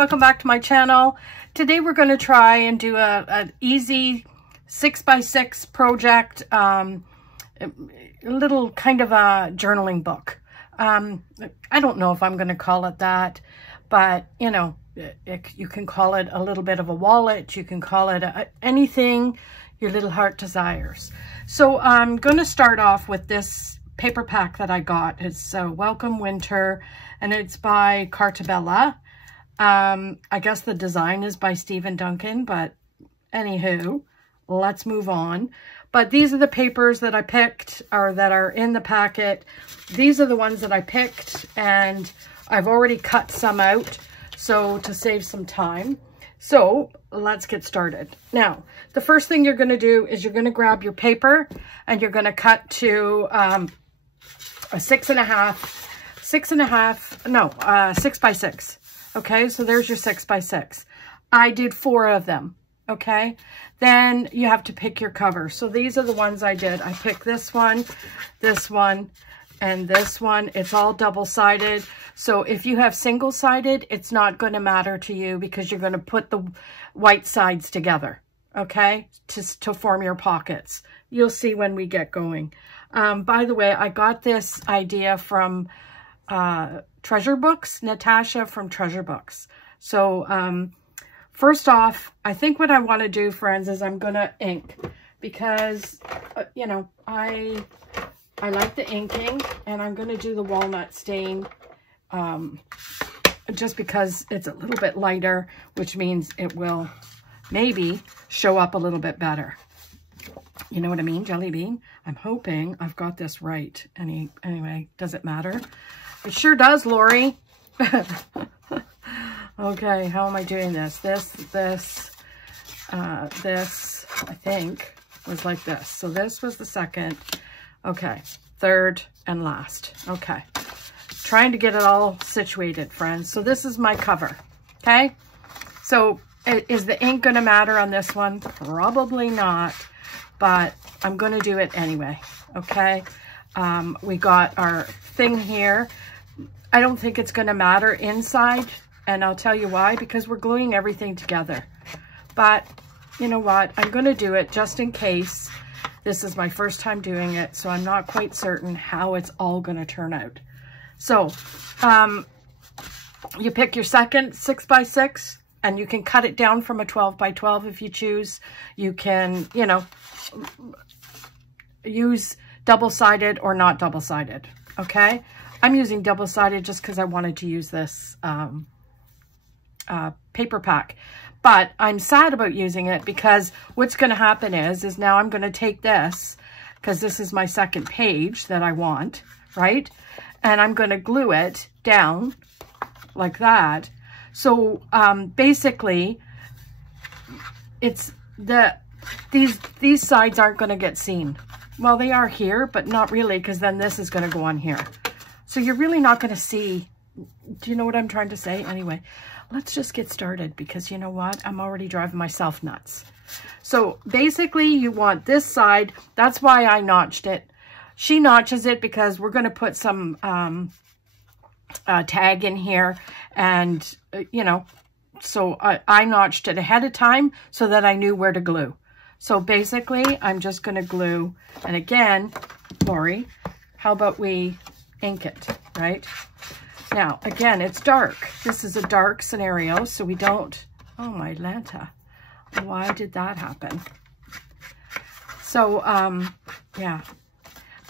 welcome back to my channel. Today we're going to try and do an easy 6x6 project, a little kind of a journaling book. I don't know if I'm going to call it that, but you know, you can call it a little bit of a wallet, you can call it anything your little heart desires. So I'm going to start off with this paper pack that I got. It's Welcome Winter, and it's by COPPA. I guess the design is by Stephen Duncan, but anywho, let's move on. But these are the papers that I picked, or that are in the packet. These are the ones that I picked, and I've already cut some out, so to save some time. So let's get started. Now, the first thing you're going to do is you're going to grab your paper, and you're going to cut to a 6x6. Okay, so there's your 6x6. I did 4 of them. Okay, then you have to pick your cover. So these are the ones I did. I picked this one, and this one. It's all double-sided. So if you have single-sided, it's not going to matter to you because you're going to put the white sides together, okay, to form your pockets. You'll see when we get going. By the way, I got this idea from Treasure Books, Natasha from Treasure Books. So first off, I think what I want to do, friends, is I'm going to ink because, you know, I like the inking, and I'm going to do the walnut stain just because it's a little bit lighter, which means it will maybe show up a little bit better. You know what I mean, Jelly Bean? I'm hoping I've got this right. Anyway, does it matter? It sure does, Lori. Okay, how am I doing this? This, I think, was like this. So this was the second. Okay, third and last. Okay, trying to get it all situated, friends. So this is my cover, okay? So is the ink going to matter on this one? Probably not, but I'm going to do it anyway, okay? We got our thing here. I don't think it's going to matter inside, and I'll tell you why, because we're gluing everything together. But you know what? I'm going to do it just in case. This is my first time doing it, so I'm not quite certain how it's all going to turn out. So you pick your second 6x6, and you can cut it down from a 12x12 if you choose. You can, you know, use double-sided or not double-sided, okay? I'm using double-sided just because I wanted to use this paper pack. But I'm sad about using it because what's going to happen is now I'm going to take this, because this is my second page that I want, right? And I'm going to glue it down like that. So basically, it's these sides aren't going to get seen. Well, they are here, but not really, because then this is going to go on here. So you're really not going to see. Do you know what I'm trying to say? Anyway, let's just get started, because you know what? I'm already driving myself nuts. So basically you want this side. That's why I notched it. She notches it because we're going to put some tag in here. And, you know, so I notched it ahead of time so that I knew where to glue. So basically I'm just going to glue. And again, Lori, how about we ink it, right? Now, again, it's dark. This is a dark scenario, so we don't... Oh, my Lanta. Why did that happen? So, yeah.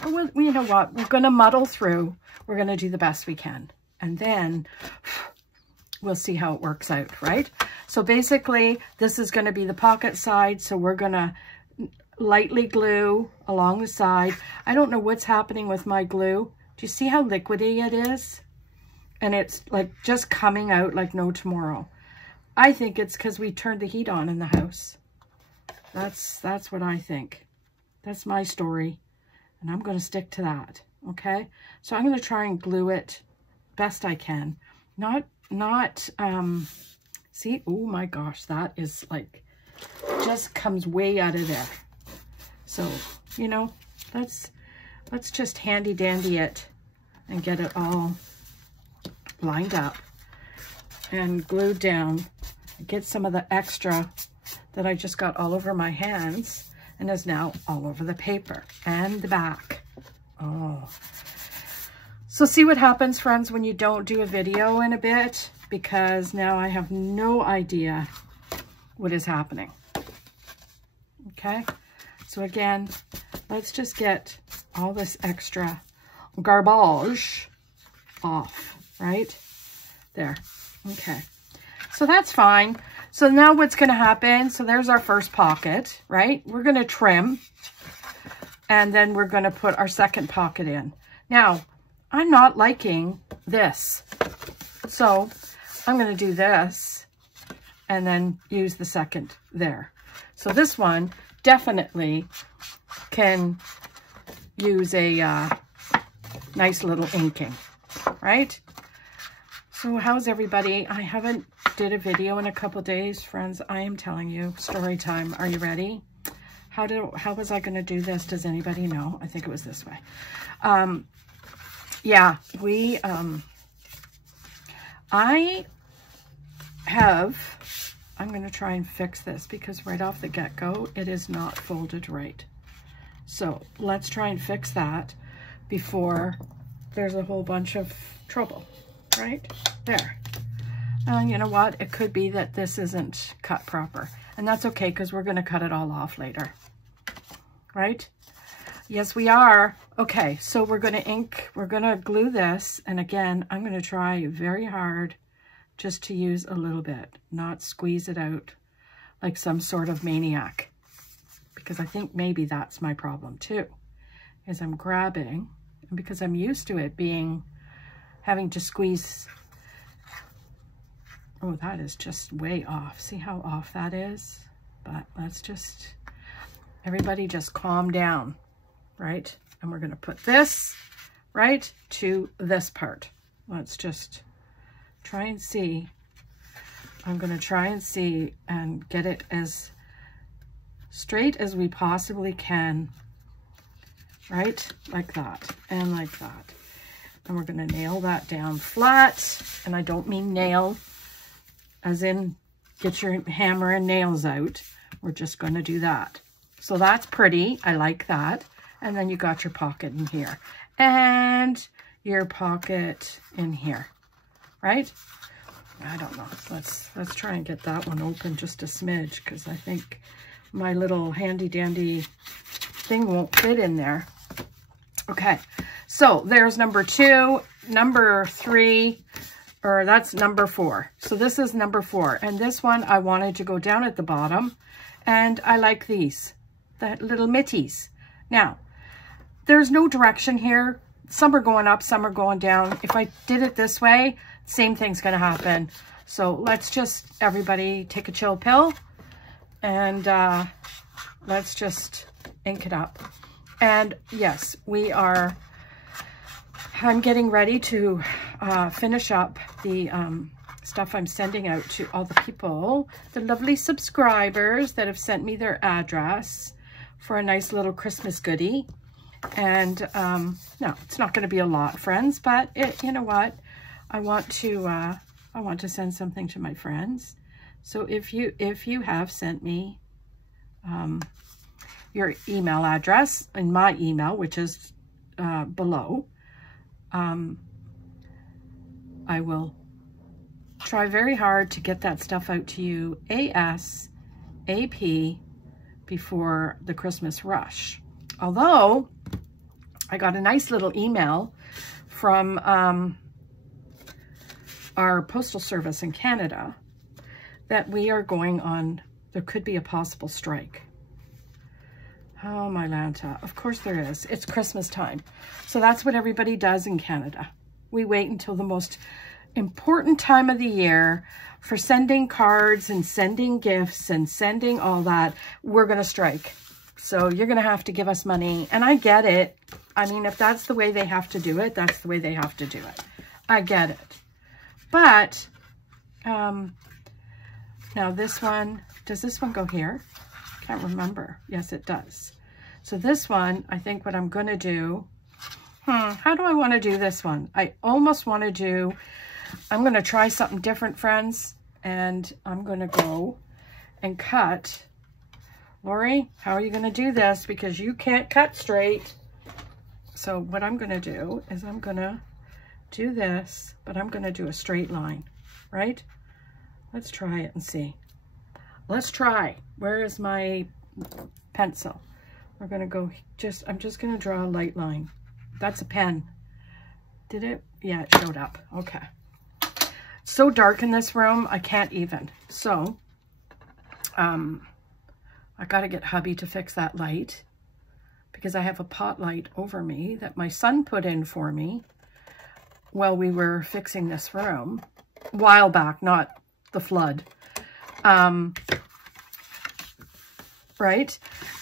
But you know what? We're going to muddle through. We're going to do the best we can. And then we'll see how it works out, right? So basically, this is going to be the pocket side, so we're going to lightly glue along the side. I don't know what's happening with my glue. Do you see how liquidy it is? And it's like just coming out like no tomorrow. I think it's because we turned the heat on in the house. That's what I think. That's my story. And I'm going to stick to that. Okay. So I'm going to try and glue it best I can. See, oh my gosh, that is like, just comes way out of there. So, you know, let's just handy dandy it and get it all lined up. and glued down. Get some of the extra that I just got all over my hands and is now all over the paper and the back. Oh. So see what happens, friends, when you don't do a video in a bit, because now I have no idea what is happening. Okay, so again, let's just get all this extra garbage off, right? There, okay. So that's fine. So now what's gonna happen, so there's our first pocket, right? We're gonna trim, and then we're gonna put our second pocket in. Now, I'm not liking this. So I'm gonna do this and then use the second there. So this one definitely can use a nice little inking, right? So how's everybody? I haven't did a video in a couple days, friends. I am telling you, story time. Are you ready? How was I gonna do this? Does anybody know? I think it was this way. Yeah, I'm going to try and fix this because right off the get-go, it is not folded right. So let's try and fix that before there's a whole bunch of trouble, right? There. And you know what? It could be that this isn't cut proper. And that's okay because we're going to cut it all off later, right? Yes, we are. Okay, so we're going to glue this. And again, I'm going to try very hard just to use a little bit, not squeeze it out like some sort of maniac. Because I think maybe that's my problem too, is I'm grabbing, and because I'm used to it having to squeeze. Oh, that is just way off. See how off that is? But let's just, everybody just calm down. Right? And we're going to put this right to this part. Let's just try and see. I'm going to try and see and get it as straight as we possibly can. Right? Like that and like that. And we're going to nail that down flat. And I don't mean nail as in get your hammer and nails out. We're just going to do that. So that's pretty. I like that. And then you got your pocket in here and your pocket in here, right? I don't know. Let's try and get that one open just a smidge because I think my little handy dandy thing won't fit in there. Okay, so there's number 2, number 3, or that's number 4. So this is number 4. And this one I wanted to go down at the bottom, and I like these, the little mitties. Now, there's no direction here. Some are going up, some are going down. If I did it this way, same thing's going to happen. So let's just, everybody, take a chill pill and let's just ink it up. And yes, I'm getting ready to finish up the stuff I'm sending out to all the people, the lovely subscribers that have sent me their address for a nice little Christmas goodie. And no, it's not going to be a lot, friends, but you know what? I want to send something to my friends. So if you have sent me your email address and my email, which is below, I will try very hard to get that stuff out to you ASAP before the Christmas rush. Although I got a nice little email from our postal service in Canada that we are going on, there could be a possible strike. Oh, my Lanta. Of course there is. It's Christmas time. So that's what everybody does in Canada. We wait until the most important time of the year for sending cards and sending gifts and sending all that. We're going to strike. So you're going to have to give us money. And I get it. I mean, if that's the way they have to do it, that's the way they have to do it. I get it. But now this one, does this one go here? Can't remember. Yes, it does. So this one, I think what I'm going to do, how do I want to do this one? I almost want to do I'm going to try something different, friends, and I'm going to go and cut. Lori, how are you going to do this? Because you can't cut straight. So what I'm going to do is I'm going to do this, but I'm going to do a straight line, right? Let's try it and see. Let's try. Where is my pencil? We're going to go I'm just going to draw a light line. That's a pen. Did it? Yeah, it showed up. Okay. It's so dark in this room, I can't even. So, I got to get hubby to fix that light because I have a pot light over me that my son put in for me while we were fixing this room a while back, not the flood. Right?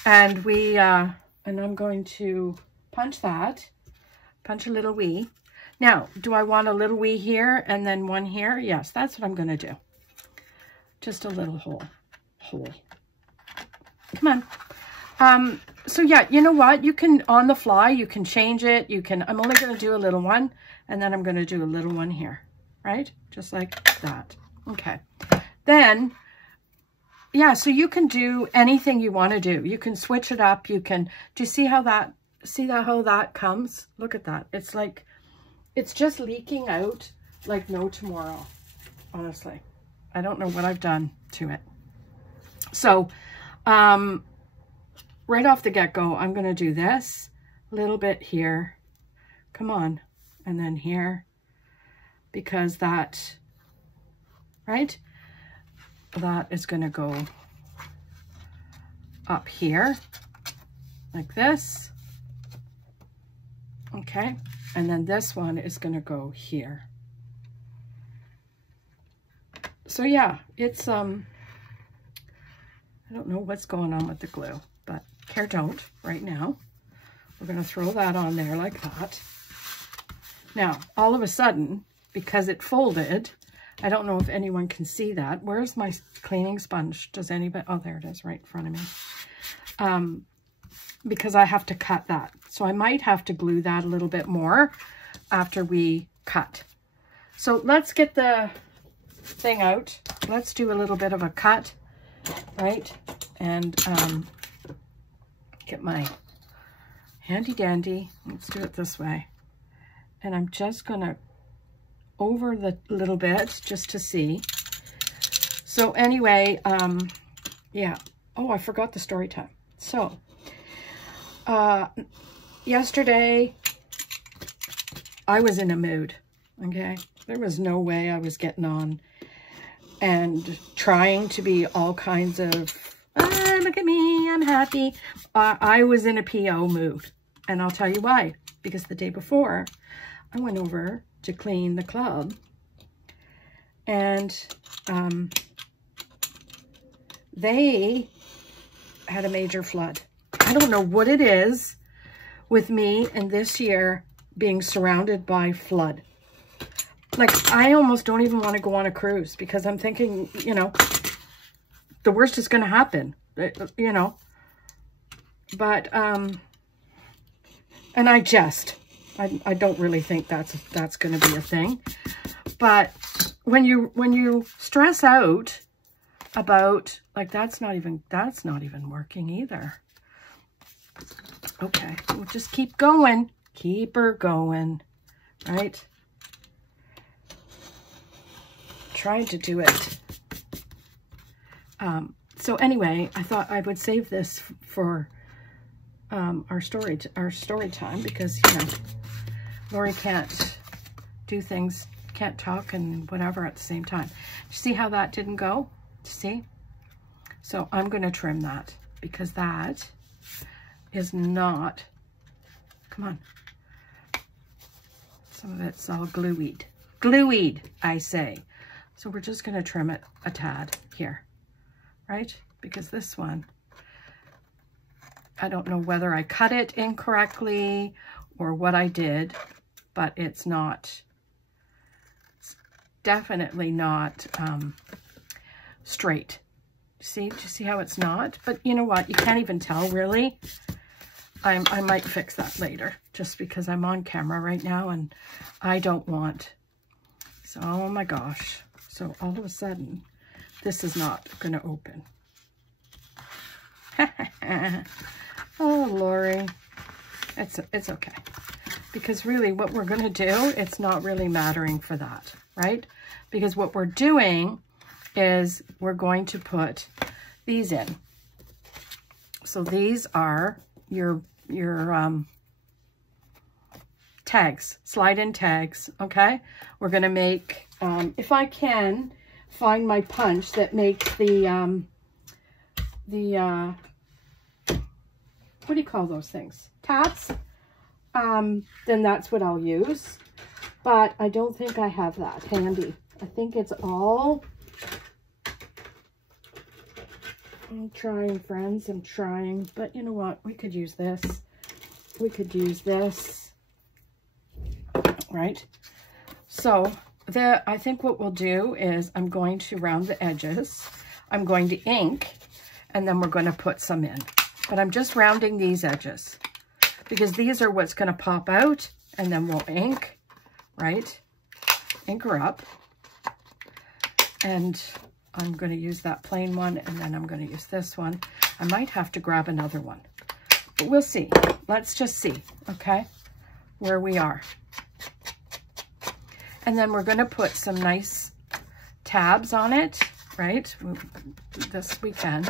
And and I'm going to punch a little wee. Now, do I want a little wee here and then one here? Yes, that's what I'm going to do. Just a little hole. Come on. So yeah, you know what? You can, on the fly, you can change it. I'm only going to do a little one, and then I'm going to do a little one here, right? Just like that. Okay. Then, yeah, so you can do anything you want to do. You can switch it up. You can, do you see how that comes? Look at that. It's like, it's just leaking out like no tomorrow, honestly. I don't know what I've done to it. So, right off the get-go, I'm going to do this a little bit here. Come on. And then here, because that, right? That is going to go up here like this. Okay. And then this one is going to go here. So yeah, it's, I don't know what's going on with the glue, but care don't right now. We're going to throw that on there like that. Now, all of a sudden, because it folded, I don't know if anyone can see that. Where's my cleaning sponge? Does anybody? Oh, there it is right in front of me. Because I have to cut that. So I might have to glue that a little bit more after we cut. So let's get the thing out. Let's do a little bit of a cut, right? And get my handy dandy. Let's do it this way. And I'm just going to over the little bit just to see. So anyway, yeah. Oh, I forgot the story time. So, yesterday, I was in a mood, okay? There was no way I was getting on and trying to be all kinds of, look at me, I'm happy. I was in a PO mood, and I'll tell you why. Because the day before, I went over to clean the club, and they had a major flood. I don't know what it is with me and this year being surrounded by flood. Like, I almost don't even want to go on a cruise because I'm thinking, you know, the worst is going to happen, you know. But, and I don't really think that's going to be a thing. But when you stress out about, like, that's not even working either. Okay, we'll just keep going. Keep her going, right? Trying to do it. So anyway, I thought I would save this for our story time because, you know, Lori can't do things, can't talk and whatever at the same time. See how that didn't go? See? So I'm going to trim that because that is not, come on. Some of it's all gluey-ed. Gluey-ed, I say. So we're just going to trim it a tad here, right? Because this one, I don't know whether I cut it incorrectly or what I did, but it's definitely not straight. See, do you see how it's not? But you know what? You can't even tell, really. I might fix that later, just because I'm on camera right now and I don't want, So, oh my gosh. So all of a sudden, this is not going to open. Oh, Lori. It's okay. Because really what we're going to do, it's not really mattering for that, right? Because what we're doing is we're going to put these in. So these are your tags, slide-in tags, okay? We're going to make, if I can find my punch that makes the what do you call those things? Tabs? Then that's what I'll use. But I don't think I have that handy. I think it's all... I'm trying, friends. I'm trying. But you know what? We could use this. We could use this. Right? So, I think what we'll do is I'm going to round the edges. I'm going to ink. And then we're going to put some in. But I'm just rounding these edges. Because these are what's going to pop out. And then we'll ink. Right? Ink her up. And I'm going to use that plain one, and then I'm going to use this one. I might have to grab another one, but we'll see. Let's just see, okay, where we are. And then we're going to put some nice tabs on it, right? This we can.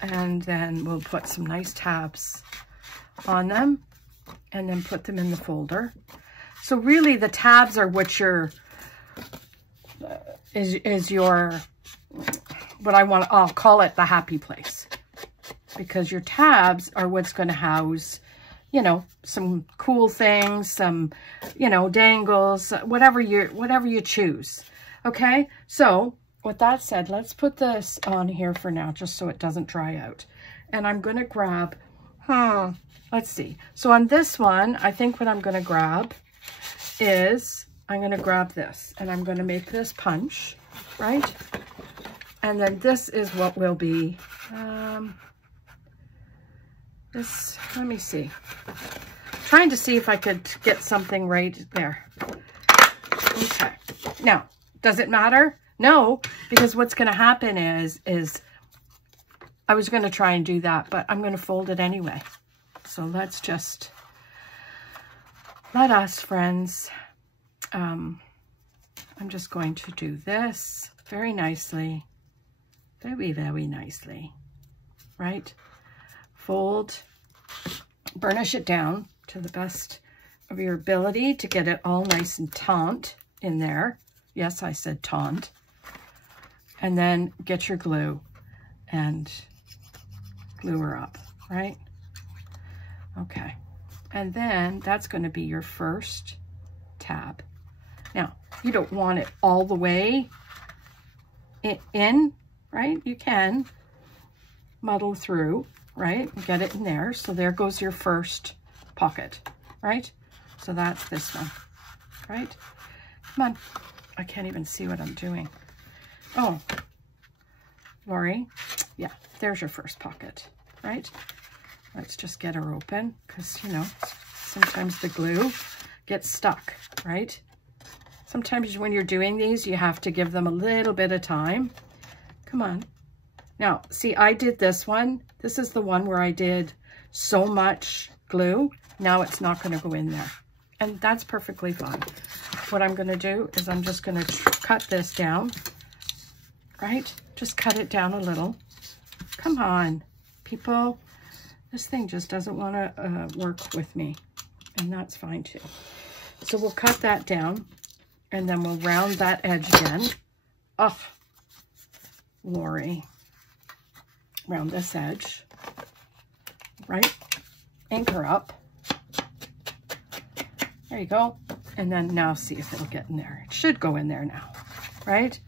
And then we'll put some nice tabs on them, and then put them in the folder. So really the tabs are what your... is your, what I'll call it the happy place. Because your tabs are what's going to house, you know, some cool things, some, you know, dangles, whatever you choose. Okay? So, with that said, let's put this on here for now, just so it doesn't dry out. And I'm going to grab, let's see. So on this one, I think what I'm going to grab is... I'm going to grab this, and I'm going to make this punch, right? And then this is what will be, this, let me see. Trying to see if I could get something right there. Okay. Now, does it matter? No, because what's going to happen is I was going to try and do that, but I'm going to fold it anyway. So let's just, let us, friends... I'm just going to do this very nicely, very, very nicely, right? Fold, burnish it down to the best of your ability to get it all nice and taut in there. Yes, I said taut. And then get your glue and glue her up, right? Okay. And then that's going to be your first tab. Now, you don't want it all the way in, right? You can muddle through, right? And get it in there. So there goes your first pocket, right? So that's this one, right? Come on. I can't even see what I'm doing. Oh, Lori. Yeah, there's your first pocket, right? Let's just get her open because, you know, sometimes the glue gets stuck, right? Sometimes when you're doing these, you have to give them a little bit of time. Come on. Now, see, I did this one. This is the one where I did so much glue. Now it's not going to go in there. And that's perfectly fine. What I'm going to do is I'm just going to cut this down, right? Just cut it down a little. Come on, people. This thing just doesn't want to work with me. And that's fine too. So we'll cut that down. And then we'll round that edge again. Oh, Lori. Round this edge. Right? Anchor up. There you go. And then now see if it'll get in there. It should go in there now. Right?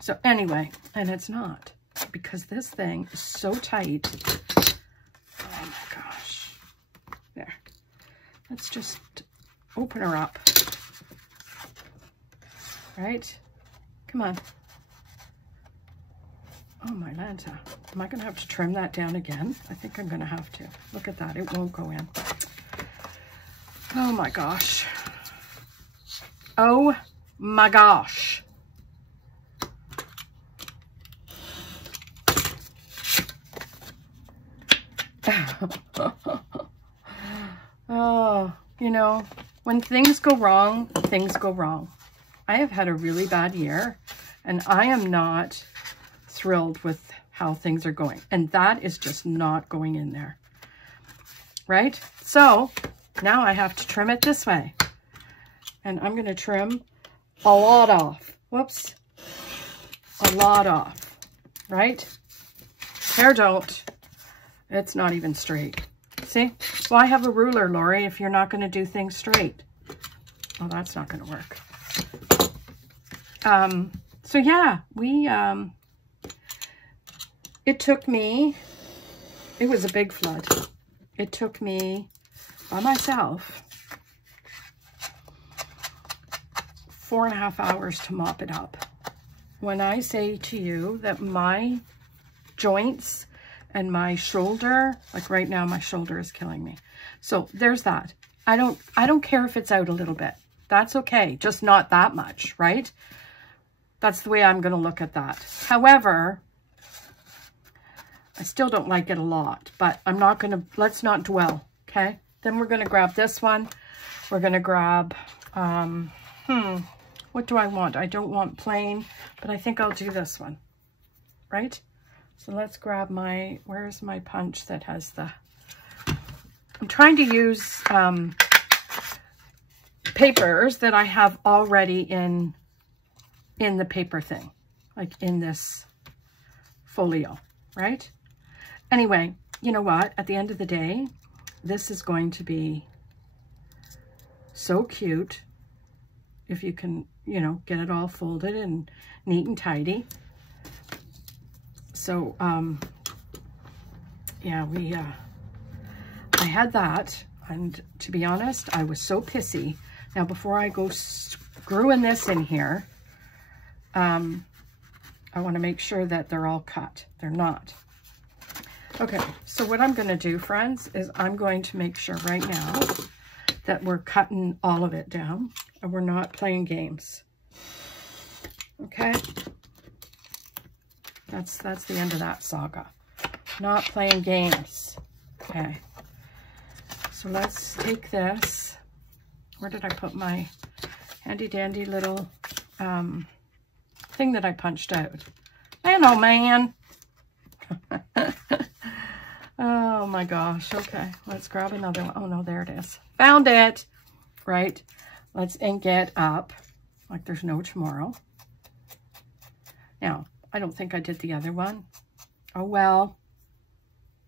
So anyway, and it's not. Because this thing is so tight. Oh my gosh. There. Let's just open her up. Right? Come on. Oh, my Lanta. Am I going to have to trim that down again? I think I'm going to have to. Look at that. It won't go in. Oh, my gosh. Oh, my gosh. Oh, you know, when things go wrong, things go wrong. I have had a really bad year, and I am not thrilled with how things are going. And that is just not going in there, right? So now I have to trim it this way. And I'm going to trim a lot off. Whoops. A lot off, right? Hair don't. It's not even straight. See? Why have a ruler, Lori, if you're not going to do things straight? Oh, that's not going to work. So yeah, it took me, it was a big flood. It took me by myself 4.5 hours to mop it up. When I say to you that my joints and my shoulder, like right now, my shoulder is killing me. So there's that. I don't care if it's out a little bit. That's okay. Just not that much, right? That's the way I'm going to look at that. However, I still don't like it a lot, but I'm not going to, let's not dwell, okay? Then we're going to grab this one. We're going to grab, what do I want? I don't want plain, but I think I'll do this one, right? So let's grab my, where's my punch that has the, I'm trying to use papers that I have already in the paper thing, like in this folio, right? Anyway, you know what? At the end of the day, this is going to be so cute if you can, you know, get it all folded and neat and tidy. So, yeah, I had that, and to be honest, I was so pissy. Now, before I go screwing this in here, I want to make sure that they're all cut. They're not. Okay, so what I'm going to do, friends, is I'm going to make sure right now that we're cutting all of it down and we're not playing games. Okay? That's the end of that saga. Not playing games. Okay. So let's take this. Where did I put my handy dandy little thing that I punched out? Man, oh man. Oh my gosh. Okay, let's grab another one. Oh no, there it is. Found it. Right. Let's ink it up like there's no tomorrow. Now, I don't think I did the other one. Oh well.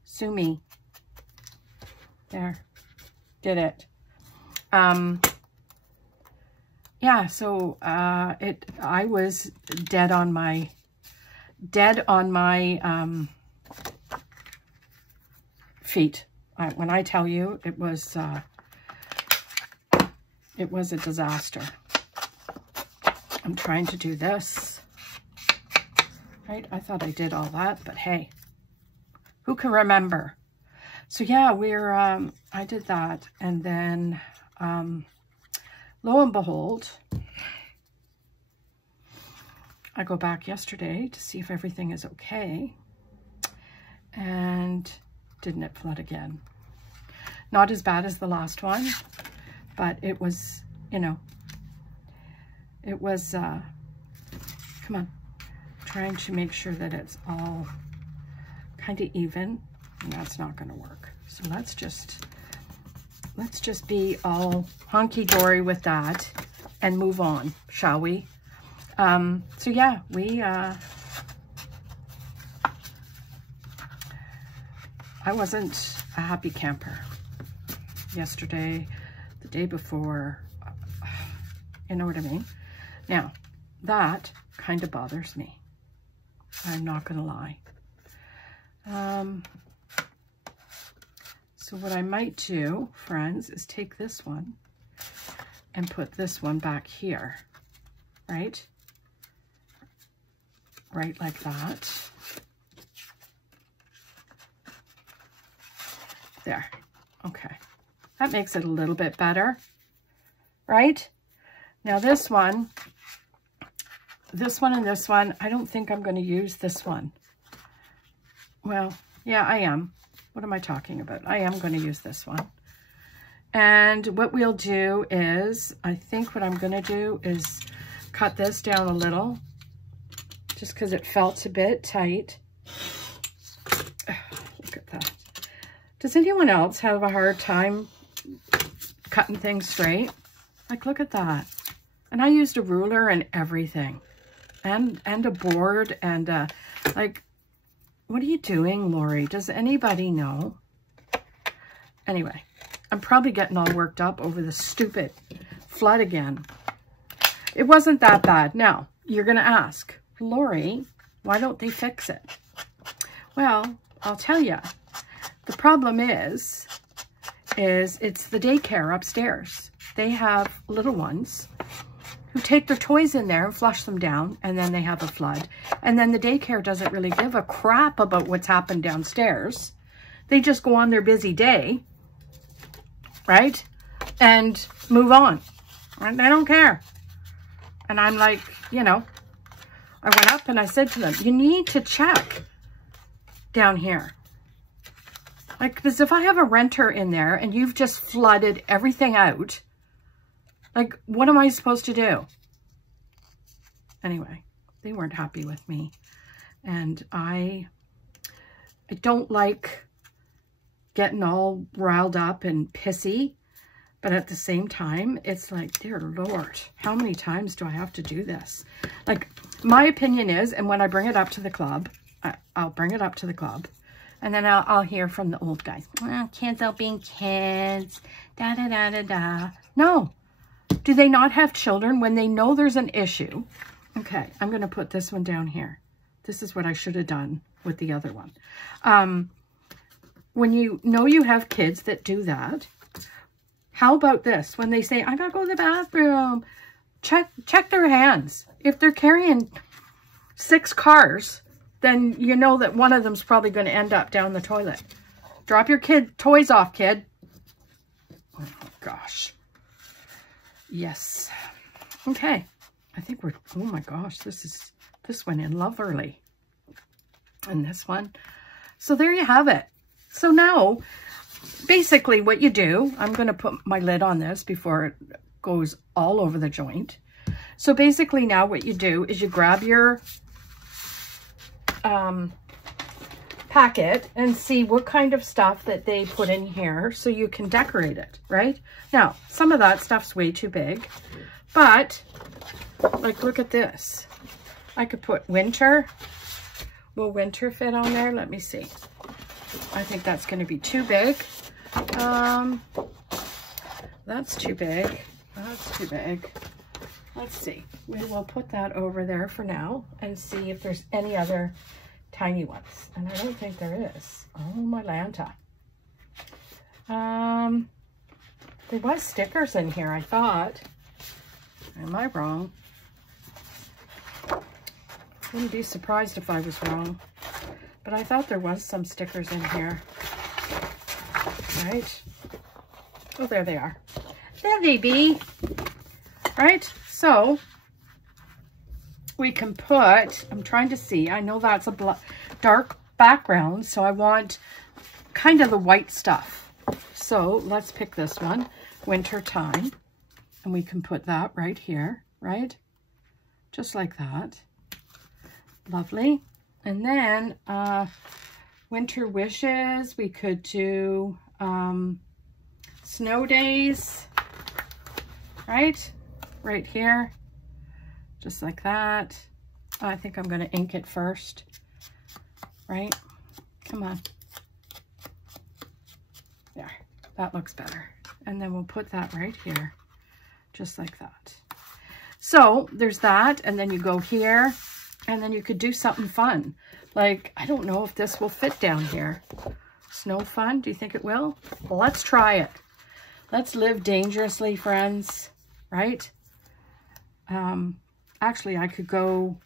Sue me. There. Did it. Yeah, so I was dead on my feet. When I tell you, it was a disaster. I'm trying to do this. Right? I thought I did all that, but hey, who can remember? So yeah, I did that, and then lo and behold, I go back yesterday to see if everything is okay, and didn't it flood again? Not as bad as the last one, but it was, you know, it was, come on, trying to make sure that it's all kind of even, and that's not going to work. So let's just be all honky-dory with that and move on, shall we? So yeah, I wasn't a happy camper yesterday, the day before, you know what I mean? Now, that kind of bothers me. I'm not gonna lie. So what I might do, friends, is take this one and put this one back here, right? Right like that. There. Okay. That makes it a little bit better, right? Now this one, and this one, I don't think I'm going to use this one. Well, yeah, I am. What am I talking about? I am going to use this one. And what we'll do is, I think what I'm going to do is cut this down a little, just because it felt a bit tight. Look at that. Does anyone else have a hard time cutting things straight? Like, look at that. And I used a ruler and everything. And a board and like, what are you doing, Lori? Does anybody know? Anyway, I'm probably getting all worked up over the stupid flood again. It wasn't that bad. Now, you're going to ask, Lori, why don't they fix it? Well, I'll tell you. The problem is it's the daycare upstairs. They have little ones who take their toys in there and flush them down, and then they have a flood. And then the daycare doesn't really give a crap about what's happened downstairs. They just go on their busy day, right? And move on. And they don't care. And I'm like, you know, I went up and I said to them, you need to check down here. Like, because if I have a renter in there and you've just flooded everything out, like, what am I supposed to do? Anyway, they weren't happy with me. And I don't like getting all riled up and pissy. But at the same time, it's like, dear Lord, how many times do I have to do this? Like, my opinion is, and when I bring it up to the club, I'll bring it up to the club. And then I'll hear from the old guys. Well, kids out being kids. Da, da, da, da, da. No. Do they not have children when they know there's an issue? Okay, I'm going to put this one down here. This is what I should have done with the other one. When you know you have kids that do that, how about this? When they say, I gotta go to the bathroom, check their hands. If they're carrying 6 cars, then you know that one of them's probably going to end up down the toilet. Drop your toys off, kid. Oh, gosh. Yes. Okay. I think we're, oh my gosh, this went in lovely. And this one. So there you have it. So now, basically what you do, I'm going to put my lid on this before it goes all over the joint. So basically now what you do is you grab your packet and see what kind of stuff that they put in here so you can decorate it, right? Now, some of that stuff's way too big, but like, look at this. I could put winter. Will winter fit on there? Let me see. I think that's going to be too big. That's too big. That's too big. Let's see. We will put that over there for now and see if there's any other tiny ones. And I don't think there is. Oh, my Lanta. There was stickers in here, I thought. Am I wrong? Wouldn't be surprised if I was wrong. But I thought there was some stickers in here. Right? Oh, there they are. There they be. Right? So, we can put, I'm trying to see, I know that's a dark background, so I want kind of the white stuff. So, let's pick this one, winter time, and we can put that right here, right? Just like that. Lovely. And then, winter wishes, we could do snow days, right? Right here, just like that. I think I'm going to ink it first, right? Come on. There, that looks better. And then we'll put that right here, just like that. So there's that, and then you go here, and then you could do something fun. Like, I don't know if this will fit down here. Snow fun, do you think it will? Well, let's try it. Let's live dangerously, friends, right? Actually, I could go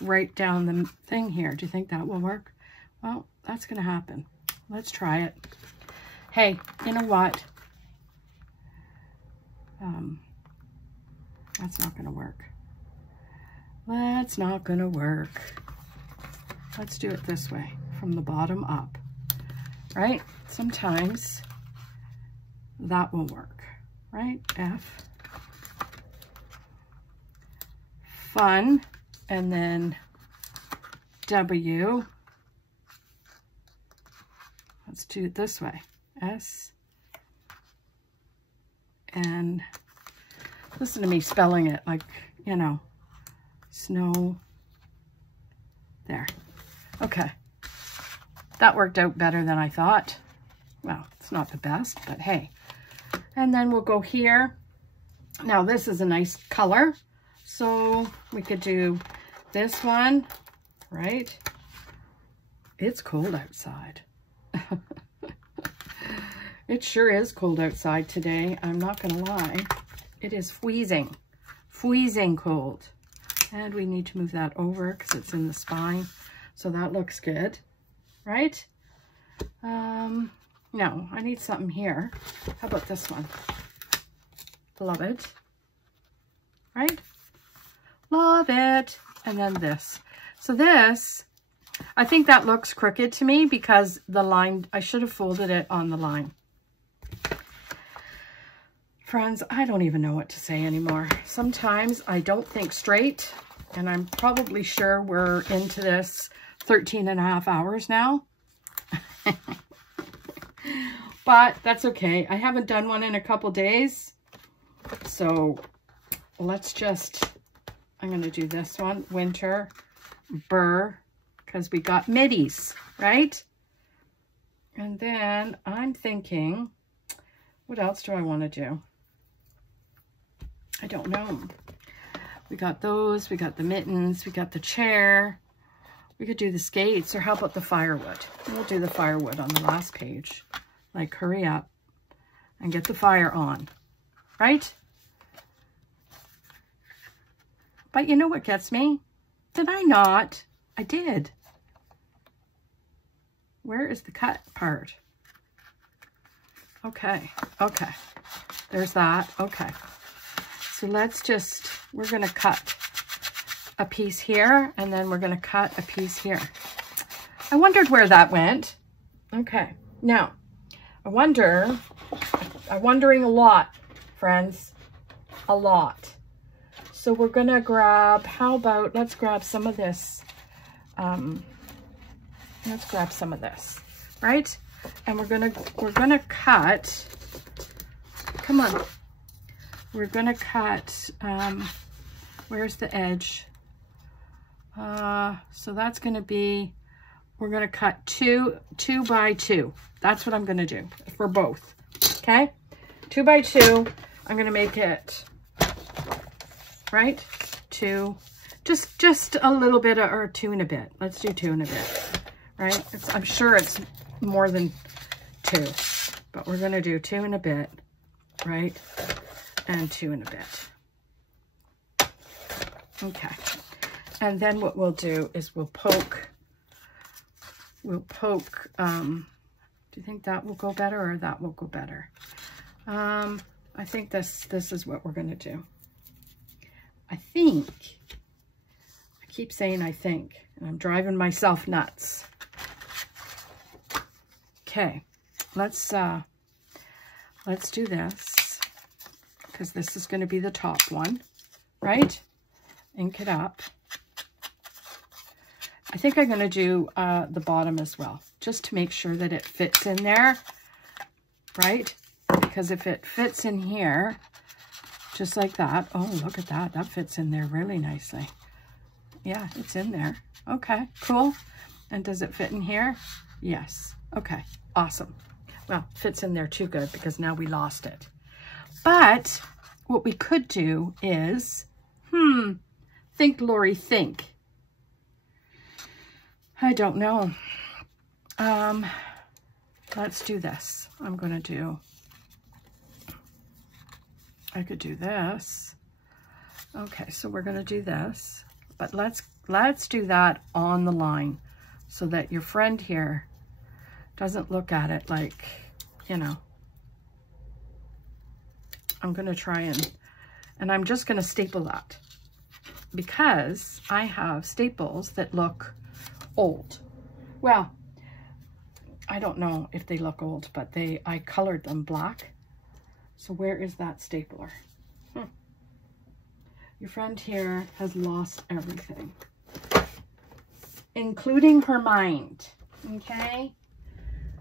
right down the thing here. Do you think that will work? Well, that's going to happen. Let's try it. Hey, you know what? That's not gonna work. That's not gonna work. Let's do it this way, from the bottom up, right? Sometimes that will work, right? F, fun, and then W. Let's do it this way, S, and listen to me spelling it like, you know, snow, there. Okay, that worked out better than I thought. Well, it's not the best, but hey. And then we'll go here. Now this is a nice color, so we could do this one, right? It's cold outside. It sure is cold outside today, I'm not gonna lie. It is freezing, freezing cold. And we need to move that over because it's in the spine. So that looks good, right? No, I need something here. How about this one? Love it, right? Love it. And then this. So this, I think that looks crooked to me because the line, I should have folded it on the line. Friends, I don't even know what to say anymore. Sometimes I don't think straight, and I'm probably sure we're into this 13.5 hours now. But that's okay. I haven't done one in a couple days. So let's just, I'm going to do this one, winter, burr, because we got middies, right? And then I'm thinking, what else do I want to do? I don't know. We got those, we got the mittens, we got the chair. We could do the skates, or how about the firewood? We'll do the firewood on the last page. Like, hurry up and get the fire on, right? But you know what gets me? Did I not? I did. Where is the cut part? Okay, okay. There's that, okay. So let's just, we're gonna cut a piece here, and then we're gonna cut a piece here. I wondered where that went. Okay, now, I'm wondering a lot, friends, a lot. So we're gonna grab, how about, let's grab some of this. Let's grab some of this, right? And we're gonna cut, come on. We're gonna cut, where's the edge? So that's gonna be, we're gonna cut two by 2. That's what I'm gonna do for both, okay? 2 by 2, I'm gonna make it, right? 2, just a little bit, or 2 and a bit. Let's do 2 and a bit, right? I'm sure it's more than 2, but we're gonna do 2 and a bit, right? And 2 and a bit. Okay. And then what we'll do is we'll poke, do you think that will go better or that will go better? I think this is what we're gonna do. I think, I keep saying I think, and I'm driving myself nuts. Okay, let's do this, because this is gonna be the top one, right? Ink it up. I think I'm going to do the bottom as well, just to make sure that it fits in there, right? Because if it fits in here, just like that, oh, look at that. That fits in there really nicely. Yeah, it's in there. Okay, cool. And does it fit in here? Yes. Okay, awesome. Well, fits in there too good because now we lost it. But what we could do is, think, Lori, think. I don't know. Let's do this. I'm going to do, I could do this. Okay, so we're going to do this, but let's do that on the line so that your friend here doesn't look at it like, you know, I'm going to try And I'm just going to staple that because I have staples that look old. Well, I don't know if they look old, but I colored them black. So where is that stapler? Your friend here has lost everything, including her mind, okay?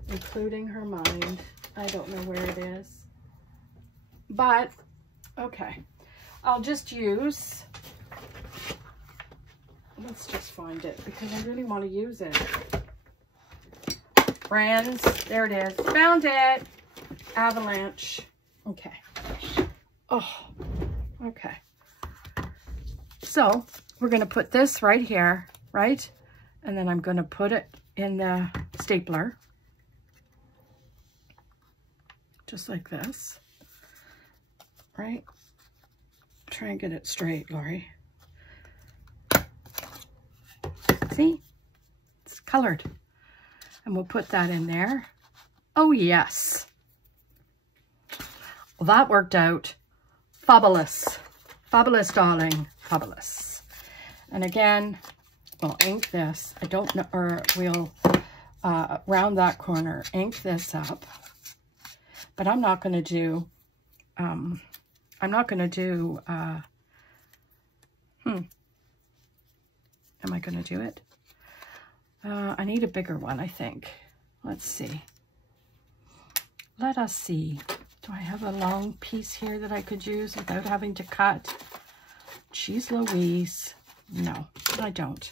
Including her mind. I don't know where it is, but okay. I'll just use, let's just find it because I really want to use it. Friends, there it is. Found it. Avalanche. Okay. Oh, okay. So we're going to put this right here, right? And then I'm going to put it in the stapler. Just like this. Right? Try and get it straight, Lori. See? It's colored. And we'll put that in there. Oh, yes. Well, that worked out. Fabulous. Fabulous, darling. Fabulous. And again, we'll ink this. I don't know, or we'll round that corner, ink this up. But I'm not going to do, am I going to do it? I need a bigger one, I think. Let's see. Let us see. Do I have a long piece here that I could use without having to cut? Jeez Louise. No, I don't.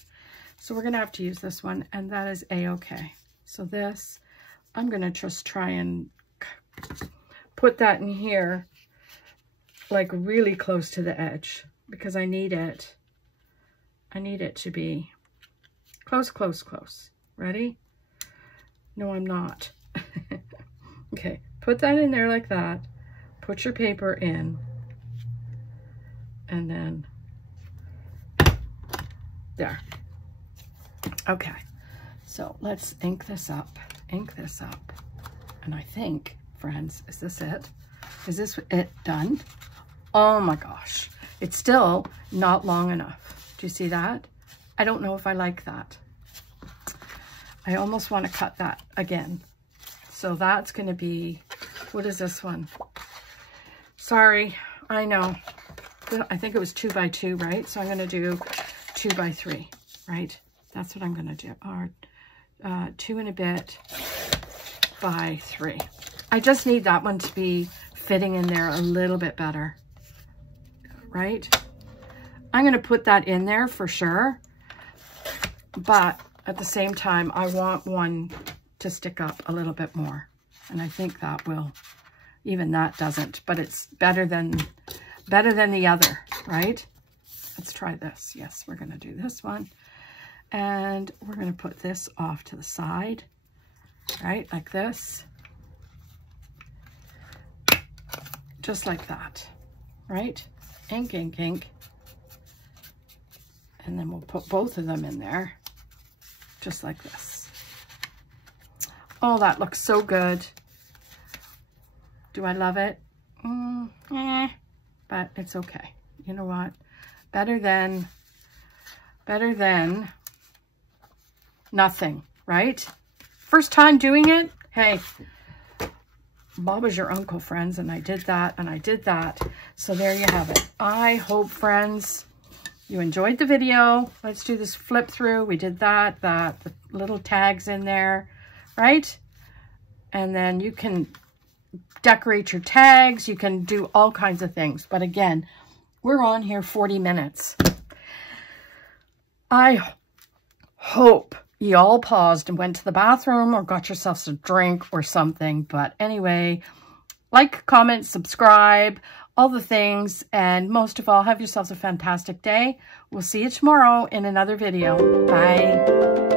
So we're going to have to use this one, and that is A-okay. So this, I'm going to just try and put that in here, like really close to the edge, because I need it. I need it to be close, close, close. Ready? No, I'm not. Okay, put that in there like that. Put your paper in. And then there. Okay, so let's ink this up. Ink this up. And I think, friends, is this it? Is this it done? Oh my gosh. It's still not long enough. Do you see that? I don't know if I like that. I almost want to cut that again. So that's going to be, what is this one? Sorry, I know. I think it was 2 by 2, right? So I'm going to do 2 by 3, right? That's what I'm going to do. Or 2 and a bit by 3. I just need that one to be fitting in there a little bit better, right? I'm going to put that in there for sure. But at the same time, I want one to stick up a little bit more. And I think that will, even that doesn't, but it's better than the other, right? Let's try this. Yes, we're going to do this one. And we're going to put this off to the side, right? Like this. Just like that, right? Ink, ink, ink. And then we'll put both of them in there, just like this. Oh, that looks so good. Do I love it? But it's okay. You know what? Better than nothing, right? First time doing it, hey, Bob is your uncle, friends, and I did that, and I did that. So there you have it. I hope, friends, you enjoyed the video. Let's do this flip through. We did that, the little tags in there, right? And then you can decorate your tags. You can do all kinds of things. But again, we're on here 40 minutes. I hope you all paused and went to the bathroom or got yourselves a drink or something. But anyway, like, comment, subscribe, all the things. And most of all, have yourselves a fantastic day. We'll see you tomorrow in another video. Bye.